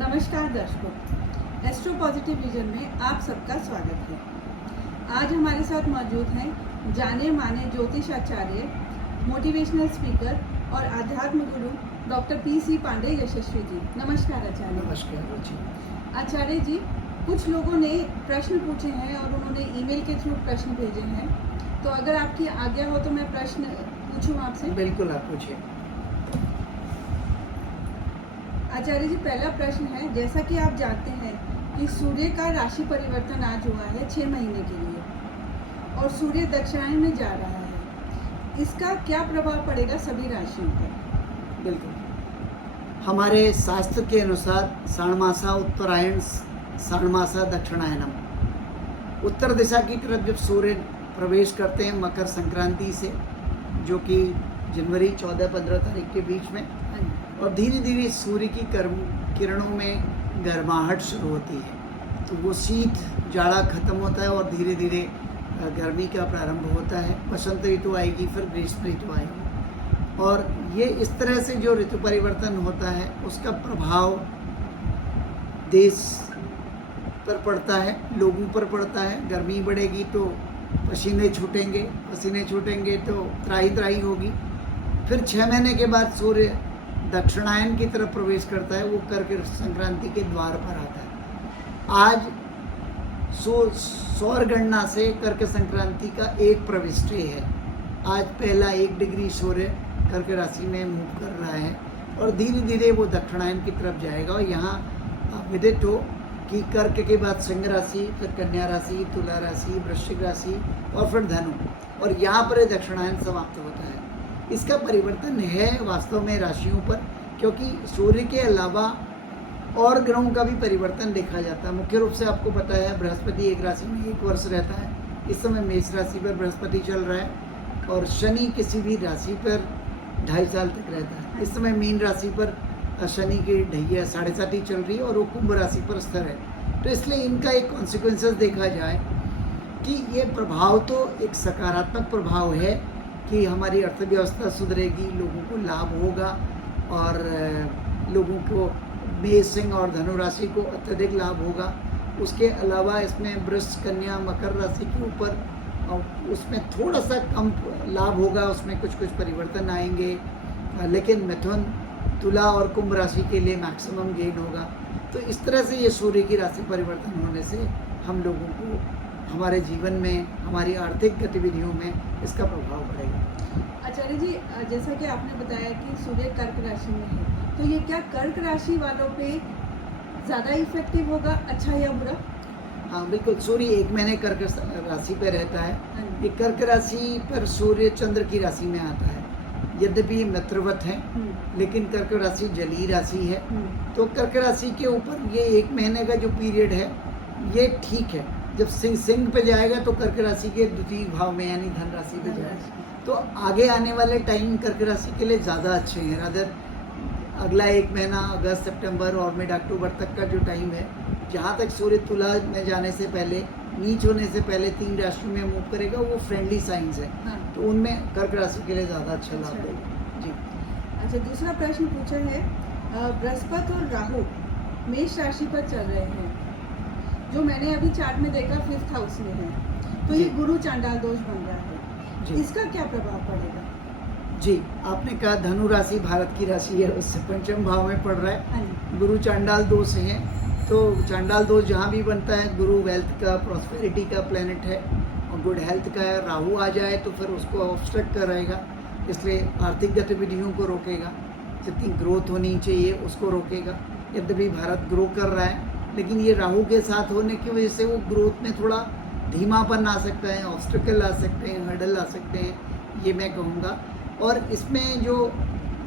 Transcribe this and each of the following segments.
नमस्कार दर्शकों, astro positive vision में आप सबका स्वागत है। आज हमारे साथ मौजूद हैं जाने माने ज्योतिष आचार्य, मोटिवेशनल स्पीकर और आध्यात्म गुरु डॉक्टर पी.सी. पांडे यशस्वी जी। नमस्कार आचार्य। नमस्कार जी। आचार्य जी, कुछ लोगों ने प्रश्न पूछे हैं और उन्होंने ईमेल के थ्रू प्रश्न भेजे हैं, तो अगर आपकी आज्ञा हो तो मैं प्रश्न पूछूं आपसे? बिल्कुल, आप पूछिए। आचार्य जी, पहला प्रश्न है, जैसा कि आप जानते हैं कि सूर्य का राशि परिवर्तन आज हुआ है 6 महीने के लिए और सूर्य दक्षिणायन में जा रहा है, इसका क्या प्रभाव पड़ेगा सभी राशियों पर? बिल्कुल, हमारे शास्त्र के अनुसार षाण्मासा उत्तरायण षाण्मासा दक्षिणायनम, उत्तर दिशा की तरफ जब सूर्य प्रवेश करते हैं मकर संक्रांति से, जो कि जनवरी 14-15 तारीख के बीच में, और धीरे धीरे सूर्य की किरणों में गर्माहट शुरू होती है, तो वो शीत जाड़ा खत्म होता है और धीरे धीरे गर्मी का प्रारंभ होता है। बसंत ऋतु आएगी, फिर ग्रीष्म ऋतु आएगी, और ये इस तरह से जो ऋतु परिवर्तन होता है उसका प्रभाव देश पर पड़ता है, लोगों पर पड़ता है। गर्मी बढ़ेगी तो पसीने छूटेंगे तो त्राही त्राही होगी। फिर 6 महीने के बाद सूर्य दक्षिणायन की तरफ प्रवेश करता है, वो कर्क संक्रांति के द्वार पर आता है। आज सौर गणना से कर्क संक्रांति का एक प्रविष्टि है। आज पहला 1 डिग्री सूर्य कर्क राशि में मूव कर रहा है और धीरे धीरे वो दक्षिणायन की तरफ जाएगा। और यहाँ विदित हो कि कर्क के बाद सिंह राशि, फिर कन्या राशि, तुला राशि, वृश्चिक राशि और फिर धनु, और यहाँ पर दक्षिणायन समाप्त होता है। इसका परिवर्तन है वास्तव में राशियों पर, क्योंकि सूर्य के अलावा और ग्रहों का भी परिवर्तन देखा जाता है। मुख्य रूप से आपको पता है बृहस्पति एक राशि में 1 वर्ष रहता है। इस समय मेष राशि पर बृहस्पति चल रहा है और शनि किसी भी राशि पर 2.5 साल तक रहता है। इस समय मीन राशि पर शनि की ढैया 7.5 ही चल रही है और वो कुंभ राशि पर स्थिर है। तो इसलिए इनका एक कॉन्सिक्वेंसेस देखा जाए कि ये प्रभाव तो एक सकारात्मक प्रभाव है कि हमारी अर्थव्यवस्था सुधरेगी, लोगों को लाभ होगा और लोगों को मेष, सिंह और धनु राशि को अत्यधिक लाभ होगा। उसके अलावा इसमें वृष, कन्या, मकर राशि के ऊपर उसमें थोड़ा सा कम लाभ होगा, उसमें कुछ परिवर्तन आएंगे, लेकिन मिथुन, तुला और कुंभ राशि के लिए मैक्सिमम गेन होगा। तो इस तरह से ये सूर्य की राशि परिवर्तन होने से हम लोगों को हमारे जीवन में, हमारी आर्थिक गतिविधियों में इसका प्रभाव पड़ेगा। आचार्य जी, जैसा कि आपने बताया कि सूर्य कर्क राशि में है, तो ये क्या कर्क राशि वालों पे ज़्यादा इफेक्टिव होगा, अच्छा या बुरा? हाँ बिल्कुल, सूर्य 1 महीने कर्क राशि पर रहता है। ये कर्क राशि पर सूर्य चंद्र की राशि में आता है। यद्यपि मित्रवत है, लेकिन कर्क राशि जलीय राशि है, तो कर्क राशि के ऊपर ये 1 महीने का जो पीरियड है ये ठीक है। जब सिंह पे जाएगा तो कर्क राशि के द्वितीय भाव में यानी धन राशि पे जाएगा, तो आगे आने वाले टाइम कर्क राशि के लिए ज़्यादा अच्छे हैं। अदर अगला 1 महीना अगस्त, सितंबर और मिड अक्टूबर तक का जो टाइम है, जहाँ तक सूर्य तुला में जाने से पहले, नीच होने से पहले 3 राशियों में मूव करेगा, वो फ्रेंडली साइंस है। तो उनमें कर्क राशि के लिए ज़्यादा अच्छा लाभ देगा जी। अच्छा, दूसरा प्रश्न पूछा है, बृहस्पति और राहु मेष राशि पर चल रहे हैं, जो मैंने अभी चार्ट में देखा 5th हाउस में है, तो ये गुरु चांडाल दोष बन रहा है, इसका क्या प्रभाव पड़ेगा? जी, आपने कहा धनु राशि भारत की राशि है, उससे 5वें भाव में पड़ रहा है। गुरु चांडाल दोष है, तो चांडाल दोष जहाँ भी बनता है, गुरु वेल्थ का, प्रॉस्पेरिटी का प्लेनेट है और गुड हेल्थ का है। राहु आ जाए तो फिर उसको ऑब्स्ट्रक्ट कराएगा, इसलिए आर्थिक गतिविधियों को रोकेगा, जितनी ग्रोथ होनी चाहिए उसको रोकेगा। यद्यपि भारत ग्रो कर रहा है, लेकिन ये राहु के साथ होने की वजह से वो ग्रोथ में थोड़ा धीमापन आ सकता है, ऑब्स्टेकल आ सकते हैं, हर्डल आ सकते हैं, ये मैं कहूँगा। और इसमें जो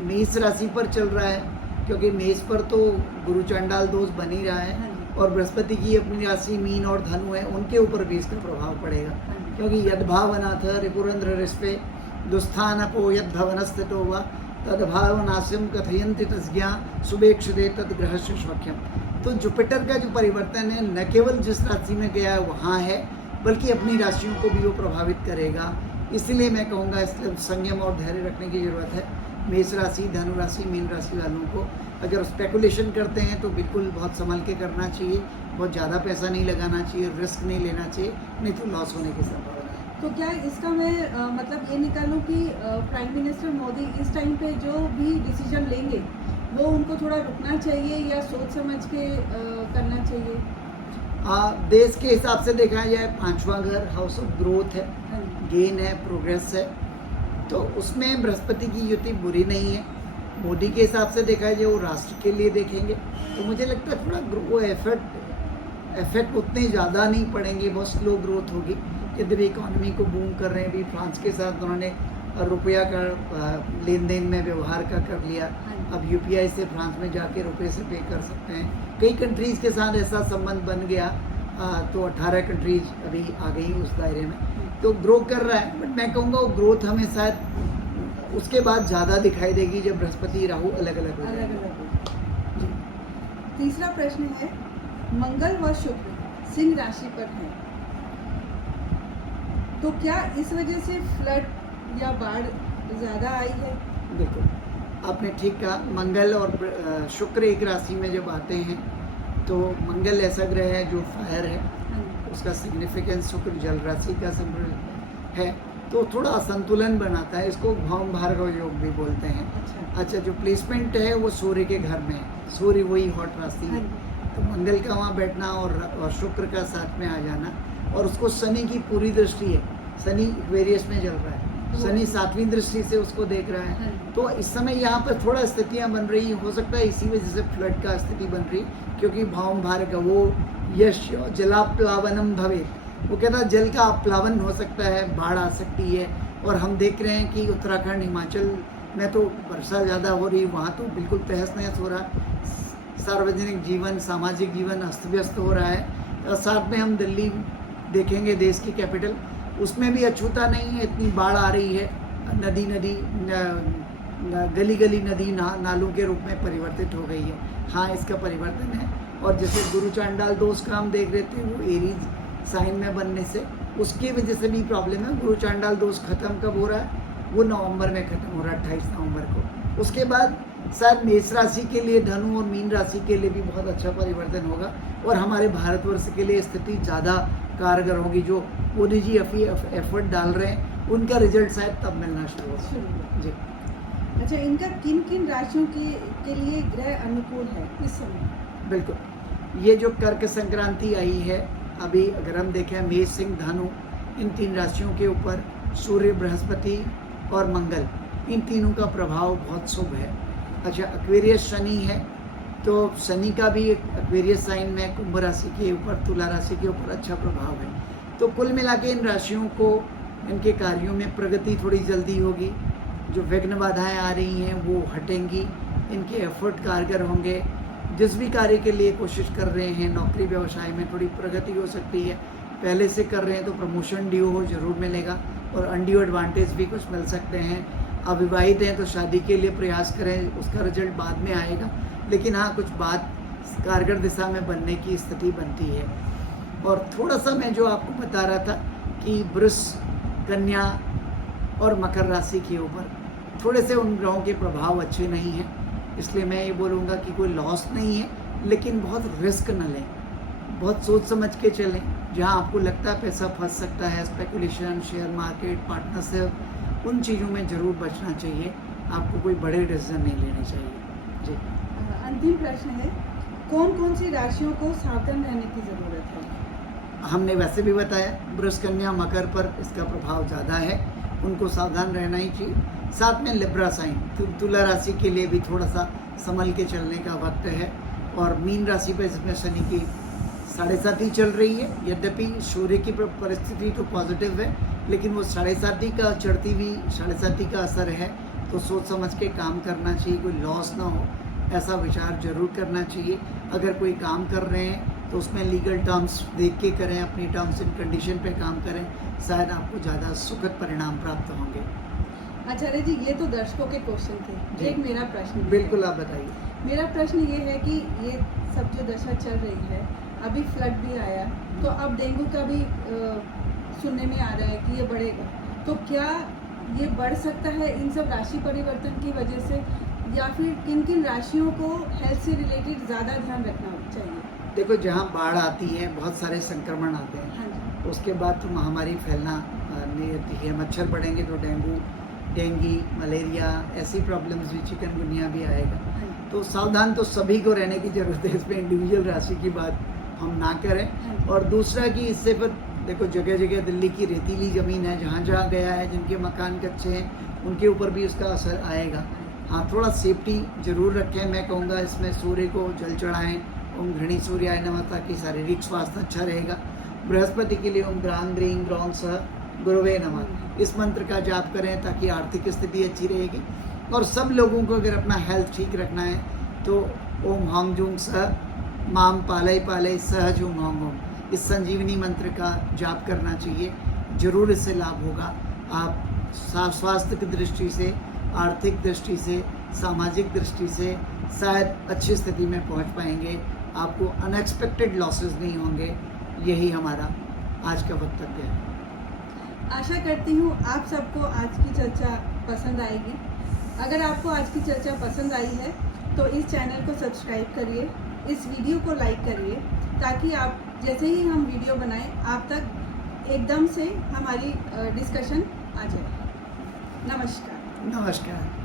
मेष राशि पर चल रहा है, क्योंकि मेष पर तो गुरु चांडाल दोष बन ही रहा है और बृहस्पति की अपनी राशि मीन और धनु है, उनके ऊपर भी इसका प्रभाव पड़ेगा, क्योंकि यद्भावनाथ रिपुरंद्र रिष्पे दुस्थानपो यद्भवनस्थितो वा तद्भावनाशम कथयन्ति तस्ज्ञा शुभेक्षुदे तद्ग्रहस्य स्वख्यम। तो जुपिटर का जो परिवर्तन है न केवल जिस राशि में गया है वहाँ है, बल्कि अपनी राशियों को भी वो प्रभावित करेगा। इसलिए मैं कहूँगा इसलिए संयम और धैर्य रखने की ज़रूरत है। मेष राशि, धनु राशि, मीन राशि वालों को अगर स्पेकुलेशन करते हैं तो बिल्कुल बहुत संभल के करना चाहिए, बहुत ज़्यादा पैसा नहीं लगाना चाहिए, रिस्क नहीं लेना चाहिए, नहीं तो लॉस होने की संभावना है। तो क्या इसका मैं मतलब ये निकालूं कि प्राइम मिनिस्टर मोदी इस टाइम पे जो भी डिसीजन लेंगे वो उनको थोड़ा रुकना चाहिए या सोच समझ के करना चाहिए? देश के हिसाब से देखा जाए 5वां घर हाउस ऑफ ग्रोथ है, हाँ जी। गेन है, प्रोग्रेस है, तो उसमें बृहस्पति की युति बुरी नहीं है। मोदी के हिसाब से देखा जाए वो राष्ट्र के लिए देखेंगे तो मुझे लगता है थोड़ा वो इफेक्ट उतने ज़्यादा नहीं पड़ेंगे, बहुत स्लो ग्रोथ होगी। यद्यपि इकोनॉमी को बूम कर रहे हैं, अभी फ्रांस के साथ उन्होंने रुपया का लेन देन में व्यवहार का कर लिया, अब यूपीआई से फ्रांस में जाके रुपये से पे कर सकते हैं। कई कंट्रीज़ के साथ ऐसा संबंध बन गया, तो 18 कंट्रीज अभी आ गई उस दायरे में, तो ग्रो कर रहा है। बट मैं कहूँगा वो ग्रोथ हमें शायद उसके बाद ज़्यादा दिखाई देगी जब बृहस्पति राहु अलग अलग हो अलग जाएंगे। अलग। जी। तीसरा प्रश्न है, मंगल व शुक्र सिंह राशि पर है, तो क्या इस वजह से फ्लड या बाढ़ ज्यादा आई है? बिल्कुल, आपने ठीक कहा। मंगल और शुक्र एक राशि में जब आते हैं तो मंगल ऐसा ग्रह है जो फायर है, हाँ जी। उसका सिग्निफिकेंस शुक्र जल राशि का सिंबल है, तो थोड़ा असंतुलन बनाता है। इसको भौम भार्गव योग भी बोलते हैं। अच्छा, जो प्लेसमेंट है वो सूर्य के घर में है, सूर्य वही हॉट राशि हाँ है, जी। तो मंगल का वहाँ बैठना और शुक्र का साथ में आ जाना, और उसको शनि की पूरी दृष्टि है, शनि वेरियस में चल रहा है, शनि 7वीं दृष्टि से उसको देख रहा है, हाँ। तो इस समय यहाँ पर थोड़ा स्थितियाँ बन रही, हो सकता है इसी वजह से फ्लड का स्थिति बन रही, क्योंकि भाव भार वो यश जलाप्लावनम भवे, वो कहता है जल का प्लावन हो सकता है, बाढ़ आ सकती है। और हम देख रहे हैं कि उत्तराखंड, हिमाचल में तो वर्षा ज़्यादा हो रही, वहाँ तो बिल्कुल तहस नहस हो रहा, सार्वजनिक जीवन, सामाजिक जीवन अस्त व्यस्त हो रहा है। और साथ में हम दिल्ली देखेंगे, देश की कैपिटल, उसमें भी अछूता नहीं है, इतनी बाढ़ आ रही है, नदी गली गली नदी नालों के रूप में परिवर्तित हो गई है। हाँ, इसका परिवर्तन है। और जैसे गुरु चांडाल दोष का हम देख रहे थे, वो एरीज साइन में बनने से उसकी वजह से भी प्रॉब्लम है। गुरु चांडाल दोष खत्म कब हो रहा है? वो नवंबर में खत्म हो रहा है, 28 नवंबर को। उसके बाद शायद मेष राशि के लिए, धनु और मीन राशि के लिए भी बहुत अच्छा परिवर्तन होगा, और हमारे भारतवर्ष के लिए स्थिति ज़्यादा कारगर होगी। जो मोदी जी एफर्ट डाल रहे हैं, उनका रिजल्ट शायद तब मिलना शुरू होगा। जी। अच्छा, इनका किन किन राशियों के लिए ग्रह अनुकूल है इस समय? बिल्कुल, ये जो कर्क संक्रांति आई है अभी, अगर हम देखें मेष, सिंह, धनु, इन 3 राशियों के ऊपर सूर्य, बृहस्पति और मंगल, इन तीनों का प्रभाव बहुत शुभ है। अच्छा, एक्वेरियस शनि है, तो शनि का भी एक्वेरियस साइन में कुंभ राशि के ऊपर, तुला राशि के ऊपर अच्छा प्रभाव है। तो कुल मिला के इन राशियों को, इनके कार्यों में प्रगति थोड़ी जल्दी होगी, जो विघ्न बाधाएं आ रही हैं वो हटेंगी, इनके एफर्ट कारगर होंगे। जिस भी कार्य के लिए कोशिश कर रहे हैं, नौकरी व्यवसाय में थोड़ी प्रगति हो सकती है, पहले से कर रहे हैं तो प्रमोशन ड्यू हो जरूर मिलेगा, और अनड्यू एडवांटेज भी कुछ मिल सकते हैं। अविवाहित हैं तो शादी के लिए प्रयास करें, उसका रिजल्ट बाद में आएगा, लेकिन हाँ, कुछ बात कारगर दिशा में बनने की स्थिति बनती है। और थोड़ा सा मैं जो आपको बता रहा था कि वृष, कन्या और मकर राशि के ऊपर थोड़े से उन ग्रहों के प्रभाव अच्छे नहीं हैं, इसलिए मैं ये बोलूँगा कि कोई लॉस नहीं है, लेकिन बहुत रिस्क न लें, बहुत सोच समझ के चलें। जहाँ आपको लगता है पैसा फंस सकता है, स्पेकुलेशन, शेयर मार्केट, पार्टनरशिप, उन चीज़ों में ज़रूर बचना चाहिए। आपको कोई बड़े डिसीजन नहीं लेने चाहिए। जी। अंतिम प्रश्न है, कौन कौन सी राशियों को सावधान रहने की जरूरत है? हमने वैसे भी बताया, वृष, कन्या, मकर पर इसका प्रभाव ज़्यादा है, उनको सावधान रहना ही चाहिए। साथ में लिब्रा साइन, तुला राशि के लिए भी थोड़ा सा संभल के चलने का वक्त है। और मीन राशि पर इसमें शनि की 7.5 चल रही है, यद्यपि सूर्य की परिस्थिति तो पॉजिटिव है, लेकिन वो 7.5 का चढ़ती हुई 7.5 का असर है, तो सोच समझ के काम करना चाहिए, कोई लॉस ना हो ऐसा विचार जरूर करना चाहिए। अगर कोई काम कर रहे हैं तो उसमें लीगल टर्म्स देख के करें, अपनी टर्म्स एंड कंडीशन पे काम करें, शायद आपको ज़्यादा सुखद परिणाम प्राप्त होंगे। आचार्य जी, ये तो दर्शकों के क्वेश्चन थे, एक मेरा प्रश्न भी है। बिल्कुल, आप बताइए। मेरा प्रश्न ये है कि ये सब जो दशा चल रही है, अभी फ्लड भी आया, तो अब डेंगू का भी सुनने में आ रहा है कि ये बढ़ेगा, तो क्या ये बढ़ सकता है इन सब राशि परिवर्तन की वजह से, या फिर किन किन राशियों को हेल्थ से रिलेटेड ज़्यादा ध्यान रखना चाहिए? देखो, जहाँ बाढ़ आती है बहुत सारे संक्रमण आते हैं, हाँ जी। उसके बाद तो महामारी फैलना नहीं रहती है। मच्छर बढ़ेंगे तो डेंगू, मलेरिया ऐसी प्रॉब्लम्स भी, चिकनगुनिया भी आएगा। हाँ जी। तो सावधान तो सभी को रहने की ज़रूरत है, इसमें इंडिविजुअल राशि की बात हम ना करें। हाँ। और दूसरा कि इससे फिर देखो, जगह जगह दिल्ली की रेतीली ज़मीन है, जहाँ जहाँ गया है, जिनके मकान कच्चे हैं उनके ऊपर भी उसका असर आएगा। हाँ, थोड़ा सेफ्टी जरूर रखें। मैं कहूँगा इसमें सूर्य को जल चढ़ाएं, ओम घृणी सूर्याय नमः, ताकि शारीरिक स्वास्थ्य अच्छा रहेगा। बृहस्पति के लिए ओम ग्रां ग्रीं ग्रौं सह गुरुवे नमः, इस मंत्र का जाप करें ताकि आर्थिक स्थिति अच्छी रहेगी। और सब लोगों को अगर अपना हेल्थ ठीक रखना है तो ओम हॉन्ग जूंग सह माम पालय पालय सह जूंग हॉन्ग ओम, इस संजीवनी मंत्र का जाप करना चाहिए। जरूर इससे लाभ होगा। आप स्वास्थ्य की दृष्टि से, आर्थिक दृष्टि से, सामाजिक दृष्टि से शायद अच्छी स्थिति में पहुंच पाएंगे। आपको अनएक्सपेक्टेड लॉसेस नहीं होंगे। यही हमारा आज का वक्तव्य है। आशा करती हूँ आप सबको आज की चर्चा पसंद आएगी। अगर आपको आज की चर्चा पसंद आई है तो इस चैनल को सब्सक्राइब करिए, इस वीडियो को लाइक करिए, ताकि आप जैसे ही हम वीडियो बनाएं आप तक एकदम से हमारी डिस्कशन आ जाए। नमस्कार। नमस्कार।